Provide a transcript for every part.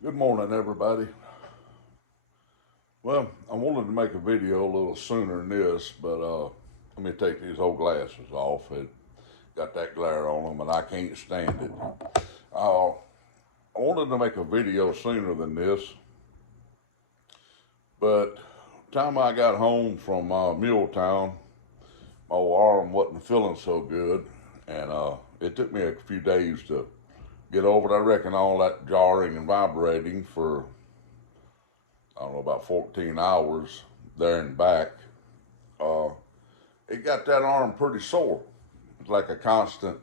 Good morning, everybody. Well, I wanted to make a video a little sooner than this, but let me take these old glasses off. It got that glare on them, and I can't stand it. I wanted to make a video sooner than this, but time I got home from Muletown, my arm wasn't feeling so good, and it took me a few days to get over it. I reckon all that jarring and vibrating for I don't know about 14 hours there and back. Uh, it got that arm pretty sore. It's like a constant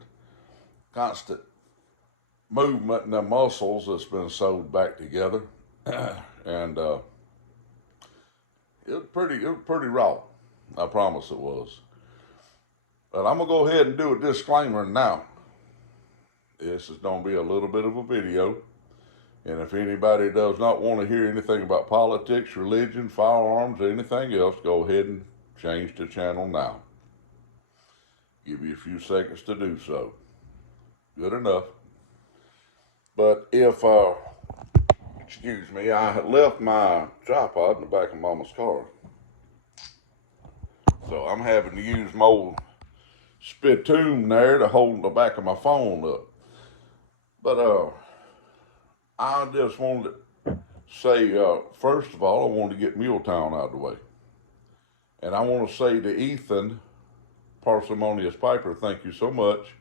movement in the muscles that's been sewed back together, and it was pretty raw. I promise it was. But I'm gonna go ahead and do a disclaimer now. This is gonna be a little bit of a video, and if anybody does not want to hear anything about politics, religion, firearms, or anything else, go ahead and change the channel now. Give you a few seconds to do so. Good enough. But if, excuse me, I had left my tripod in the back of Mama's car. So I'm having to use my old spittoon there to hold the back of my phone up. But I just wanted to say, first of all, I wanted to get Muletown out of the way. And I want to say to Ethan Parsimonious Piper, thank you so much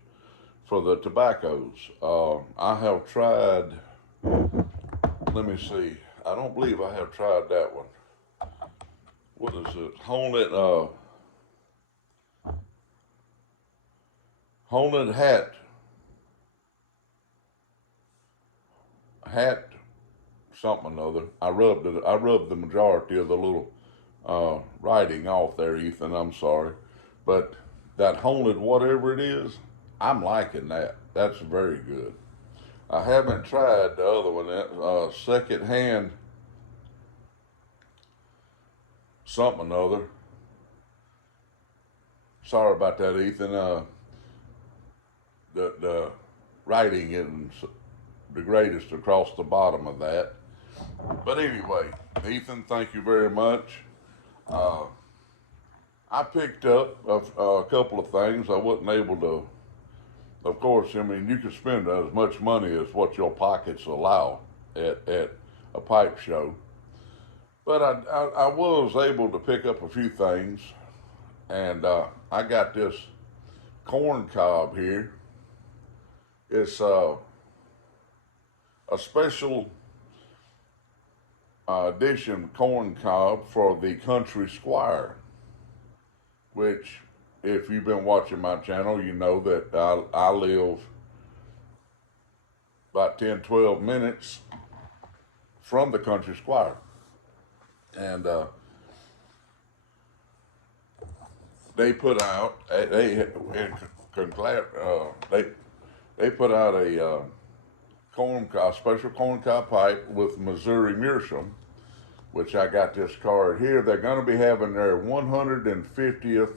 for the tobaccos. I have tried, let me see, I don't believe I have tried that one. What is it? Haunted hat, something or other. I rubbed it. I rubbed the majority of the little writing off there, Ethan. I'm sorry, but that haunted whatever it is, I'm liking that. That's very good. I haven't tried the other one. That second hand something or other. Sorry about that, Ethan. The writing isn't the greatest across the bottom of that. But anyway, Ethan, thank you very much. Uh, I picked up a couple of things. I wasn't able to, of course, I mean, you can spend as much money as what your pockets allow at a pipe show. But I was able to pick up a few things, and I got this corn cob here. It's a special edition corn cob for the Country Squire, which, if you've been watching my channel, you know that I live about 10, 12 minutes from the Country Squire. And they put out, they, they put out a corn cob, special corn cob pipe with Missouri Meerschaum, which I got this card here. They're going to be having their 150th.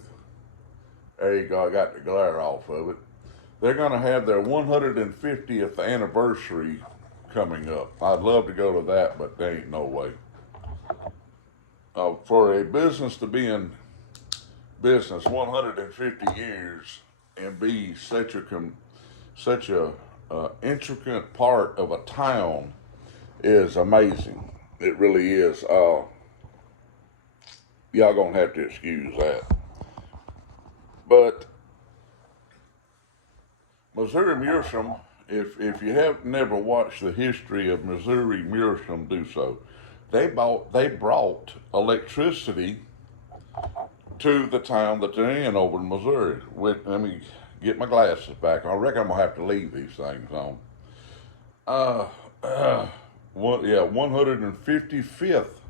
There you go. I got the glare off of it. They're going to have their 150th anniversary coming up. I'd love to go to that, but there ain't no way. For a business to be in business 150 years and be such a intricate part of a town is amazing. It really is. Y'all gonna have to excuse that. But Missouri Meerschaum, if you have never watched the history of Missouri Meerschaum, do so. They brought electricity to the town that they're in over in Missouri. Let me get my glasses back. I reckon I'm gonna have to leave these things on. Uh, uh 155th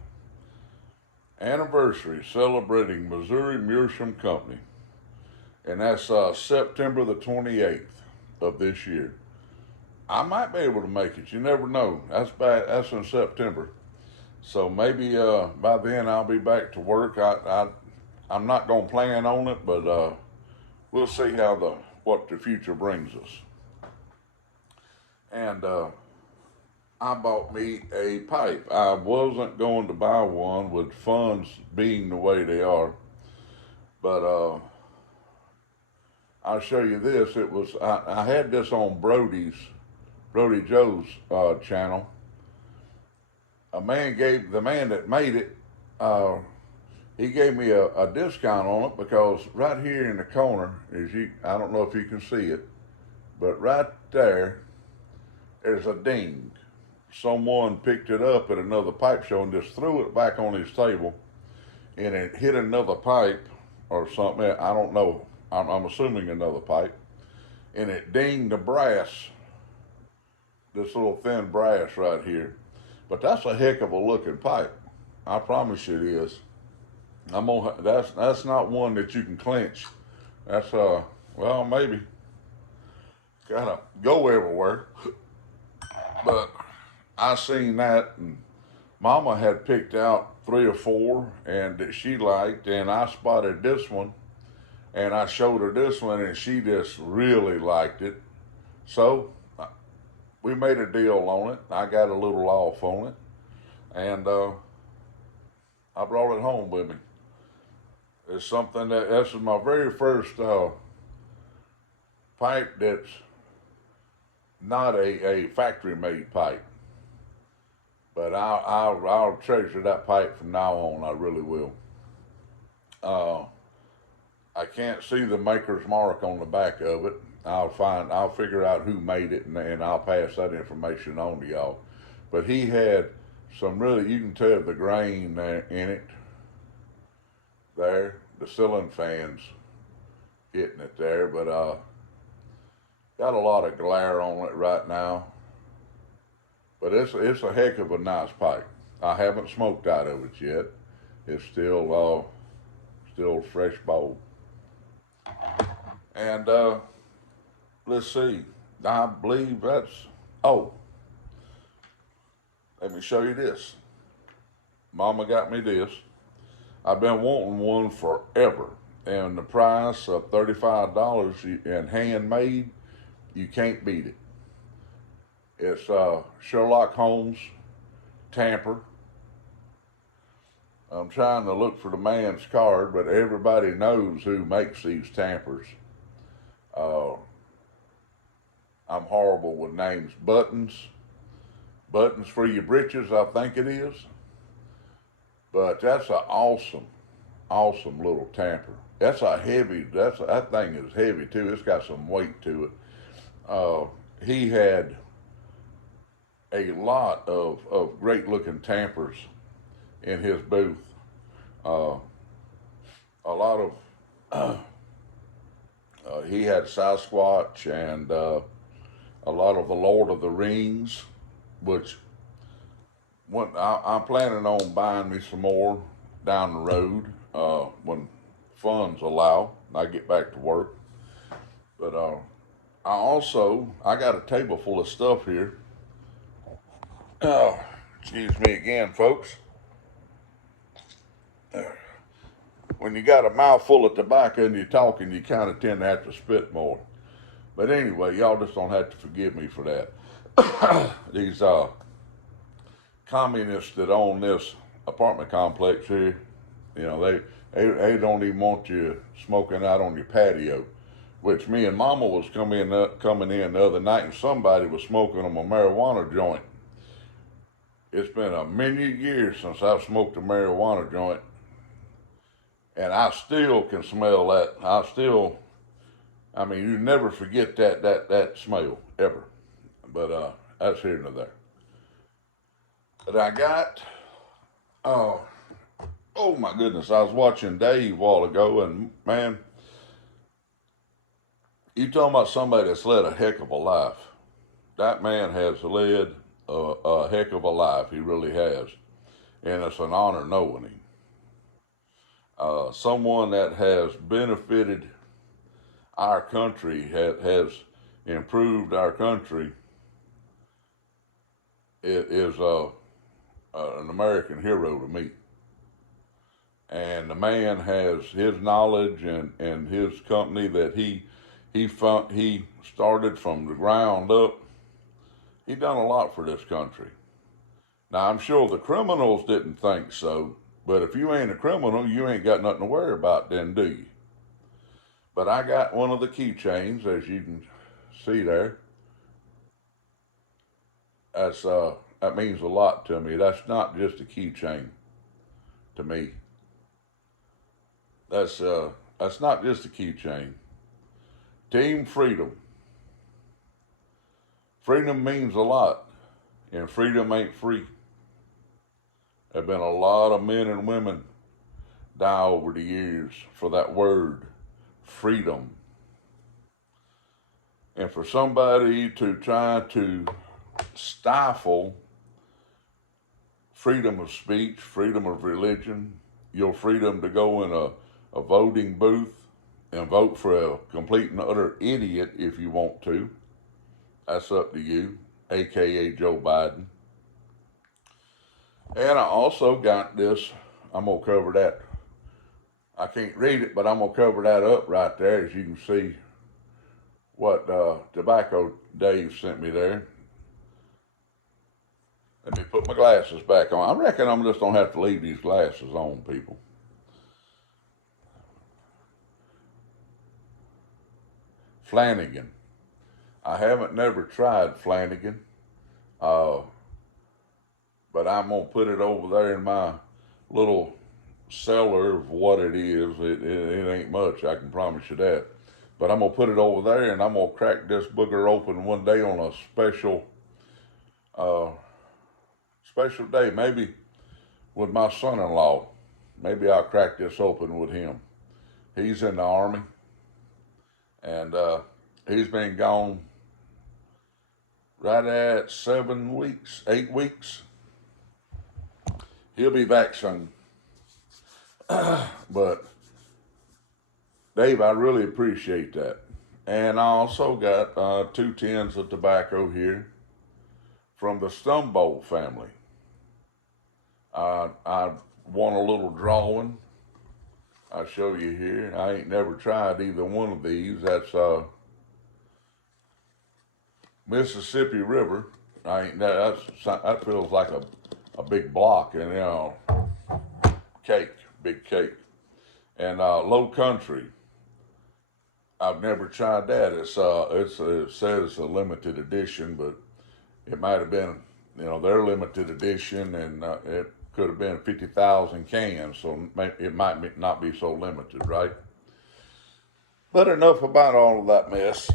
anniversary celebrating Missouri Meerschaum Company, and that's September the 28th of this year. I might be able to make it. You never know. That's in September, so maybe by then I'll be back to work. I'm not gonna plan on it, but we'll see what the future brings us. And I bought me a pipe. I wasn't going to buy one with funds being the way they are, but I'll show you this. I had this on Brody Joe's channel. The man that made it, uh, he gave me a discount on it because right here in the corner I don't know if you can see it, but right there's a ding. Someone picked it up at another pipe show and just threw it back on his table, and it hit another pipe or something. I don't know. I'm assuming another pipe, and it dinged the brass, this little thin brass right here. But that's a heck of a looking pipe. I promise you it is. That's not one that you can clench. That's well, maybe gotta go everywhere. But I seen that, and Mama had picked out 3 or 4 and that she liked, and I spotted this one, and I showed her this one, and she just really liked it. So we made a deal on it. I got a little off on it, and I brought it home with me. It's something this is my very first pipe that's not a factory made pipe. But I'll treasure that pipe from now on. I really will. Uh, I can't see the maker's mark on the back of it. I'll figure out who made it, and I'll pass that information on to y'all. But he had some really, you can tell the grain there in it. There, the ceiling fans hitting it there, but got a lot of glare on it right now. But it's a heck of a nice pipe. I haven't smoked out of it yet. It's still fresh bowl. And let's see. I believe that's. Oh, let me show you this. Mama got me this. I've been wanting one forever, and the price of $35 and handmade, you can't beat it. It's Sherlock Holmes tamper. I'm trying to look for the man's card, but everybody knows who makes these tampers. Uh, I'm horrible with names. Buttons for your britches, I think it is. But that's an awesome little tamper. That thing is heavy too. It's got some weight to it. He had a lot of great looking tampers in his booth. A lot of he had Sasquatch and a lot of the Lord of the Rings, which I'm planning on buying me some more down the road when funds allow. I get back to work. But I got a table full of stuff here. Oh, excuse me again, folks. When you got a mouthful of tobacco and you're talking, you kind of tend to have to spit more. But anyway, y'all just don't have to forgive me for that. These communists that own this apartment complex here, they don't even want you smoking out on your patio. Which me and Mama was coming in the other night, and somebody was smoking on a marijuana joint. It's been a many years since I've smoked a marijuana joint, and I still can smell that. You never forget that smell, ever. But that's here and there. But I got, oh my goodness, I was watching Dave a while ago, and man, you talking about somebody that's led a heck of a life. That man has led a heck of a life. He really has. And it's an honor knowing him. Someone that has benefited our country, has improved our country, is an American hero to me. And the man has his knowledge and his company that he started from the ground up. He done a lot for this country. Now, I'm sure the criminals didn't think so, but if you ain't a criminal, you ain't got nothing to worry about then, do you? But I got one of the keychains, as you can see there. That means a lot to me. That's not just a keychain to me. That's not just a keychain. Team Freedom. Freedom means a lot, and freedom ain't free. There have been a lot of men and women die over the years for that word, freedom. And for somebody to try to stifle freedom of speech, freedom of religion, your freedom to go in a voting booth and vote for a complete and utter idiot if you want to, that's up to you, aka Joe Biden. And I also got this, I'm going to cover that. I can't read it, but I'm going to cover that up right there, as you can see what Tobacco Dave sent me there. Let me put my glasses back on. I reckon I'm just going to have to leave these glasses on, people. Flanagan. I haven't never tried Flanagan, but I'm going to put it over there in my little cellar of what it is. It ain't much, I can promise you that. But I'm going to put it over there, and I'm going to crack this booger open one day on a special day, maybe with my son-in-law. Maybe I'll crack this open with him. He's in the Army, and he's been gone right at 8 weeks. He'll be back soon. But Dave, I really appreciate that. And I also got 2 tins of tobacco here from the Stumbold family. I want a little drawing. I'll show you here. I ain't never tried either one of these. That's Mississippi River. That feels like a big block, and big cake. And Low Country. I've never tried that. It says it's a limited edition, but it might have been, their limited edition, and it could have been 50,000 cans, so it might not be so limited, right? But enough about all of that mess.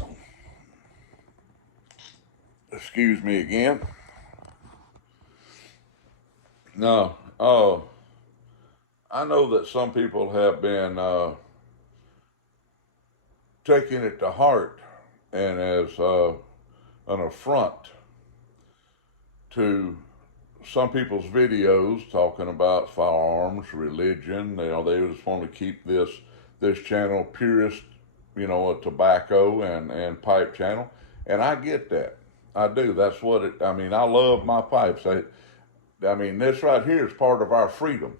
Excuse me again. No, I know that some people have been taking it to heart and as an affront to some people's videos talking about firearms, religion. They just want to keep this channel purist, a tobacco and pipe channel. And I get that. I do. That's what I love my pipes. This right here is part of our freedom.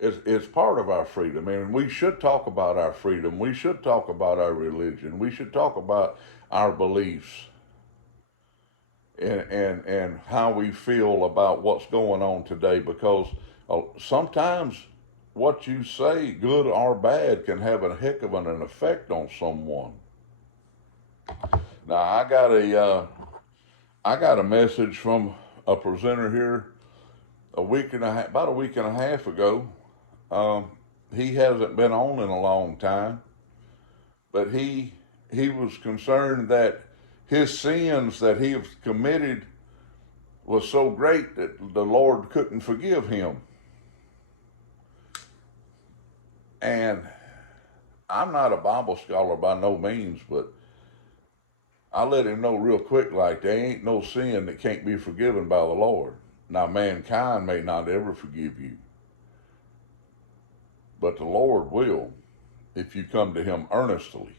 It's part of our freedom. We should talk about our freedom. We should talk about our religion. We should talk about our beliefs and how we feel about what's going on today, because sometimes what you say, good or bad, can have a heck of an effect on someone. Now, I got a message from a presenter here about a week and a half ago. He hasn't been on in a long time, but he was concerned that his sins that he has committed was so great that the Lord couldn't forgive him. And I'm not a Bible scholar by no means, but I let him know real quick, like, there ain't no sin that can't be forgiven by the Lord. Now, mankind may not ever forgive you, but the Lord will if you come to him earnestly.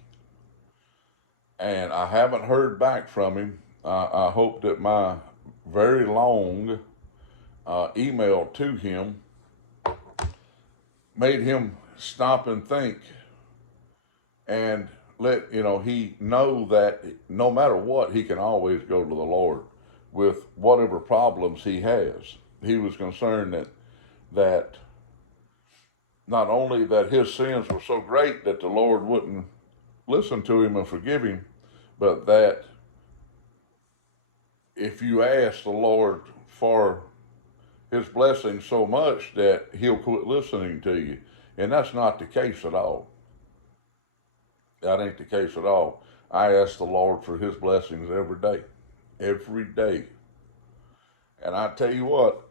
And I haven't heard back from him. I hope that my very long email to him made him stop and think and he know that no matter what, he can always go to the Lord with whatever problems he has. He was concerned that not only that his sins were so great that the Lord wouldn't listen to him and forgive him, but that if you ask the Lord for his blessing so much that he'll quit listening to you. And that's not the case at all. That ain't the case at all. I ask the Lord for his blessings every day. Every day. And I tell you what,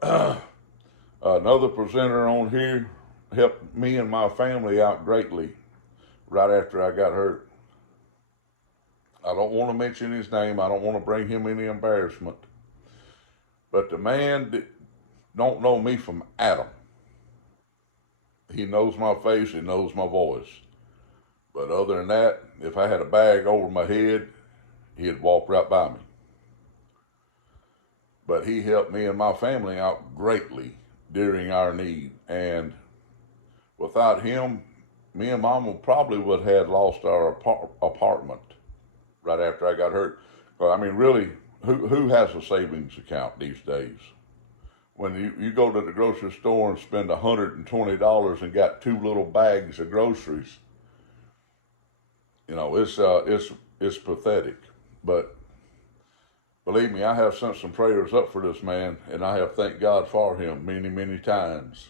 another presenter on here helped me and my family out greatly right after I got hurt. I don't want to mention his name. I don't want to bring him any embarrassment. But the man don't know me from Adam. He knows my face. He knows my voice. But other than that, if I had a bag over my head, he'd walk right by me. But he helped me and my family out greatly during our need. And without him, me and Mama probably would have lost our apartment right after I got hurt. Well, I mean, really, who has a savings account these days? When you go to the grocery store and spend $120 and got 2 little bags of groceries, it's pathetic. But believe me, I have sent some prayers up for this man, and I have thanked God for him many, many times.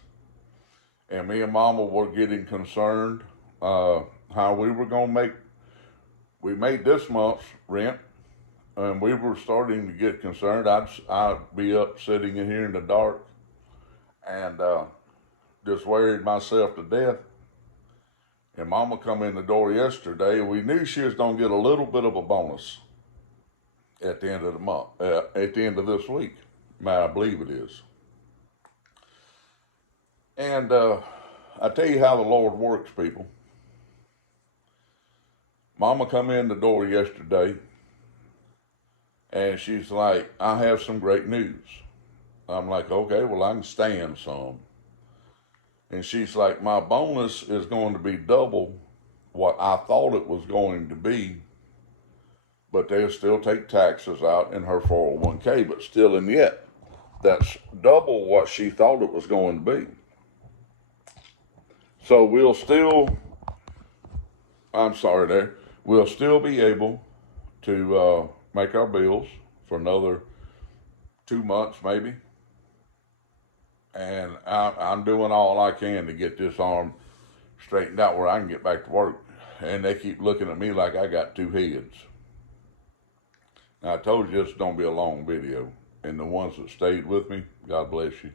And me and Mama were getting concerned how we were going to we made this month's rent, and we were starting to get concerned. I'd be up sitting in here in the dark and just worried myself to death. And Mama come in the door yesterday, and we knew she was going to get a little bit of a bonus at the end of the month, at the end of this week. Man, I believe it is. And I tell you how the Lord works, people. Mama come in the door yesterday, and she's like, I have some great news. I'm like, okay, well, I can stand some. And she's like, my bonus is going to be double what I thought it was going to be, but they'll still take taxes out in her 401k, but still and yet, that's double what she thought it was going to be. So we'll still be able to make our bills for another 2 months maybe. And I'm doing all I can to get this arm straightened out where I can get back to work. And they keep looking at me like I got 2 heads. Now, I told you this is going to be a long video. And the ones that stayed with me, God bless you.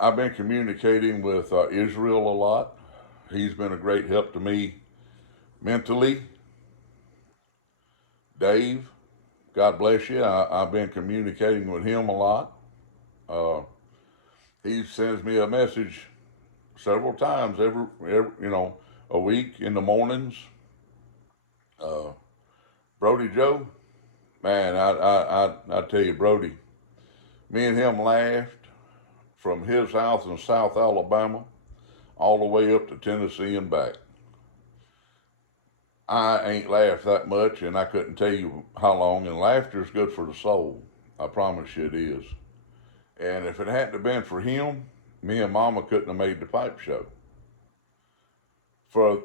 I've been communicating with Israel a lot. He's been a great help to me mentally. Dave, God bless you. I've been communicating with him a lot. He sends me a message several times every a week in the mornings. Brody Joe, man, I tell you, Brody, me and him laughed from his house in South Alabama all the way up to Tennessee and back. I ain't laughed that much, and I couldn't tell you how long, and laughter is good for the soul. I promise you it is. And if it hadn't been for him, me and Mama couldn't have made the pipe show. For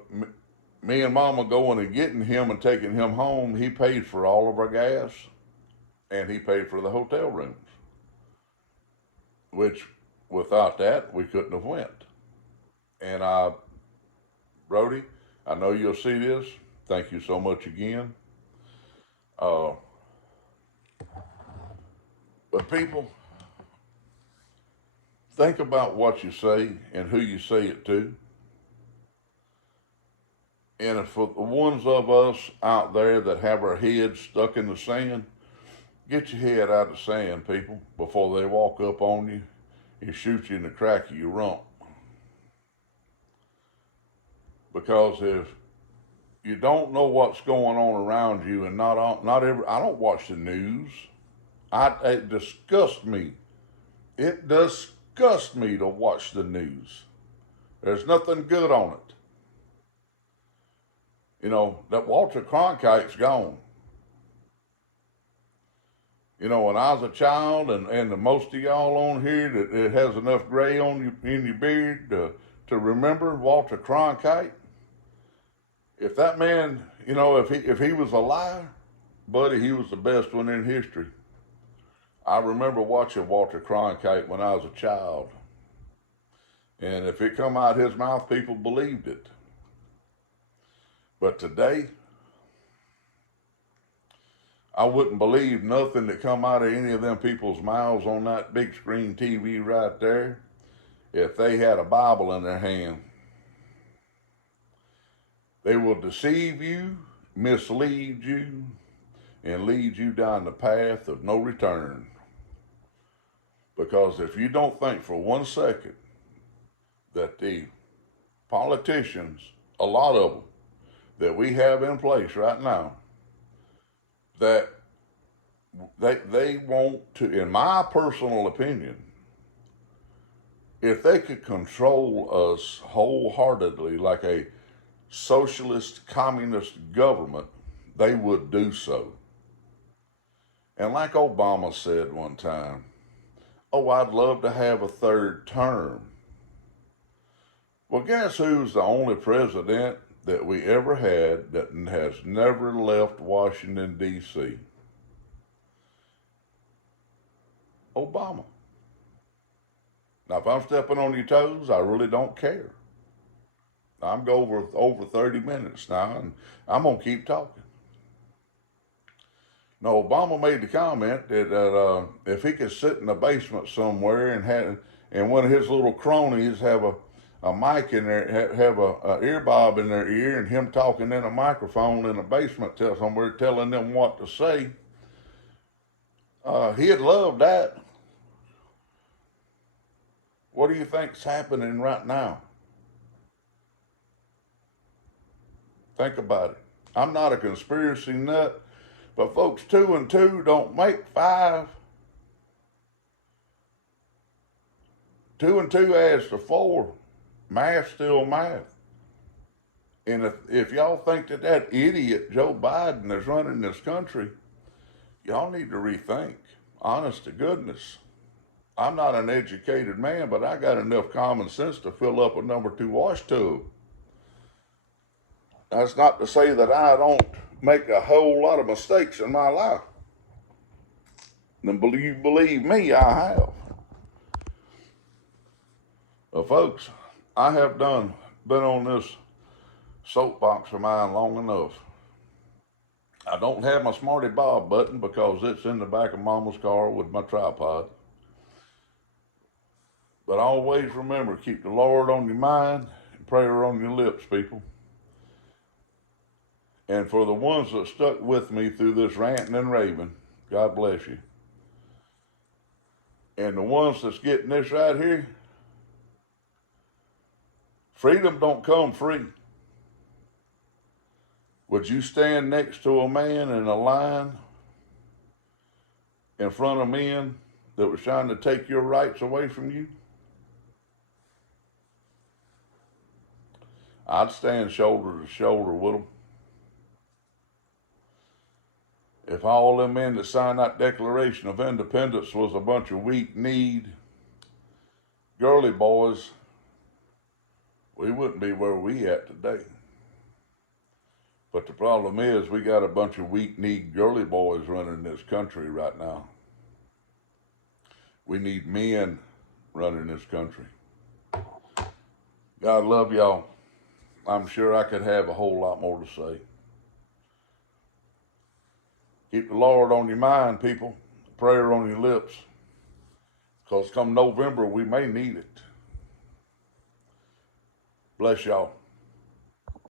me and Mama going and getting him and taking him home, he paid for all of our gas, and he paid for the hotel rooms, which without that, we couldn't have went. And Brody, I know you'll see this. Thank you so much again. But people, think about what you say and who you say it to. And for the ones of us out there that have our heads stuck in the sand, get your head out of the sand, people, before they walk up on you and shoot you in the crack of your rump. Because if you don't know what's going on around you, and I don't watch the news. It disgusts me. It disgusts me to watch the news. There's nothing good on it. You know, that Walter Cronkite's gone. You know, when I was a child, and the most of y'all on here that has enough gray on you in your beard to remember Walter Cronkite, if that man, you know, if he was alive, buddy, he was the best one in history. I remember watching Walter Cronkite when I was a child, and if it come out his mouth, people believed it. But today, I wouldn't believe nothing that come out of any of them people's mouths on that big screen TV right there if they had a Bible in their hand. They will deceive you, mislead you, and lead you down the path of no return. Because if you don't think for 1 second that the politicians, a lot of them that we have in place right now, that they want to, in my personal opinion, if they could control us wholeheartedly like a socialist communist government, they would do so. And like Obama said one time, oh, I'd love to have a third term. Well, guess who's the only president that we ever had that has never left Washington, D.C.? Obama. Now, if I'm stepping on your toes, I really don't care. I'm going over 30 minutes now, and I'm going to keep talking. Now, Obama made the comment that if he could sit in a basement somewhere and one of his little cronies have a mic in there, have a earbob in their ear, and him talking in a microphone in a basement somewhere telling them what to say, he'd love that. What do you think's happening right now? Think about it. I'm not a conspiracy nut, but folks, 2 and 2 don't make 5. 2 and 2 adds to 4. Math's still math. And if y'all think that idiot Joe Biden is running this country, y'all need to rethink. Honest to goodness. I'm not an educated man, but I got enough common sense to fill up a number 2 wash tub. That's not to say that I don't make a whole lot of mistakes in my life. And believe me, I have. Well, folks, I have been on this soapbox of mine long enough. I don't have my Smarty Bob button because it's in the back of Mama's car with my tripod. But always remember, keep the Lord on your mind and prayer on your lips, people. And for the ones that stuck with me through this ranting and raving, God bless you. And the ones that's getting this right here, freedom don't come free. Would you stand next to a man in a line in front of men that was trying to take your rights away from you? I'd stand shoulder to shoulder with them. If all them men that signed that Declaration of Independence was a bunch of weak-kneed, girly boys, we wouldn't be where we at today. But the problem is we got a bunch of weak-kneed girly boys running this country right now. We need men running this country. God love y'all. I'm sure I could have a whole lot more to say. Keep the Lord on your mind, people. Prayer on your lips. Because come November, we may need it. Bless y'all.